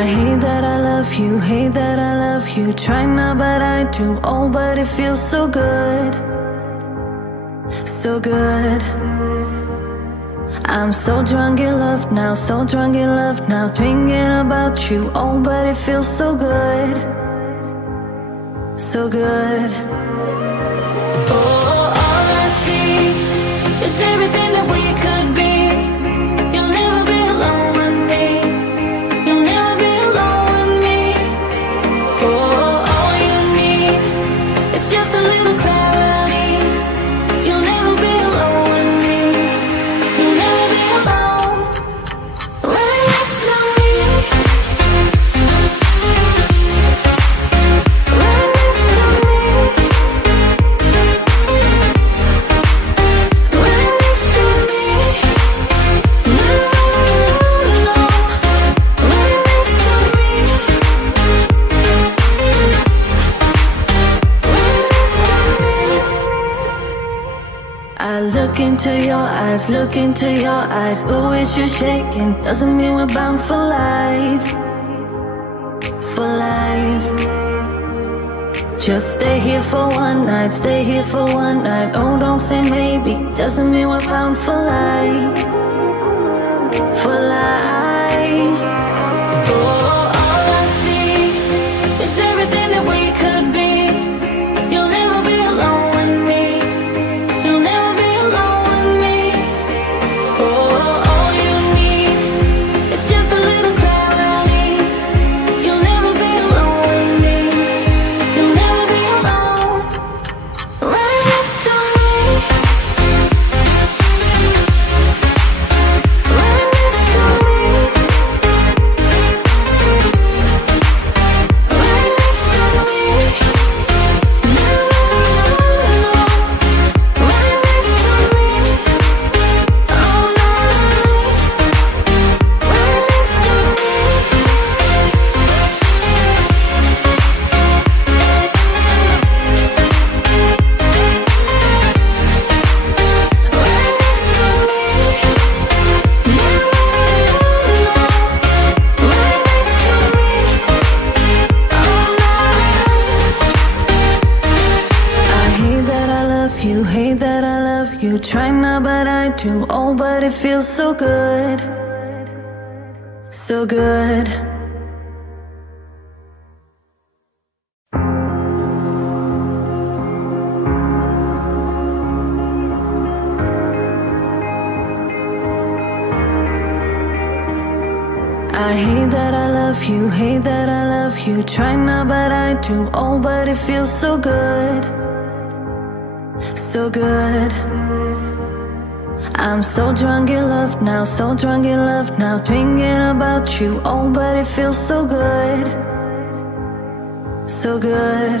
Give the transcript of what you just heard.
I hate that I love you, hate that I love you. Try not, but I do. Oh, but it feels so good, so good. I'm so drunk in love now, so drunk in love now. Thinking about you, oh, but it feels so good, so good. Oh, all I see is everything that we could be. You'll never be alone with me. You'll never be alone with me. Oh, all you need is just a little clarity. You'll never be alone with me. You'll never be alone. Right next to me. Right next to me. Right next to me. No, no, no. Right next to me. I look into your eyes, look into your eyes. Ooh, it's you shaking. Doesn't mean we're bound for life, for life. Just stay here for one night, stay here for one night. Oh, don't say maybe. Doesn't mean we're bound for life, for life. Oh, all I see is everything that we could be. You'll never be alone with me. You'll never be alone with me. Oh, all you need is just a little clarity. You'll never be alone with me. You'll never be alone. Right next to me. Right next to me. Right next to me. No, no, no. Right next to me. Oh, no. Right next to me. Right next to me. No, no. Right next to me. Oh, no. I hate that I love you, hate that I love you. Try not, but I do. Oh, but it feels so good, so good. I hate that I love you, hate that I love you. Try not, but I do. Oh, but it feels so good, so good. I'm so drunk in love now, so drunk in love now. Thinking about you, oh, but it feels so good, so good.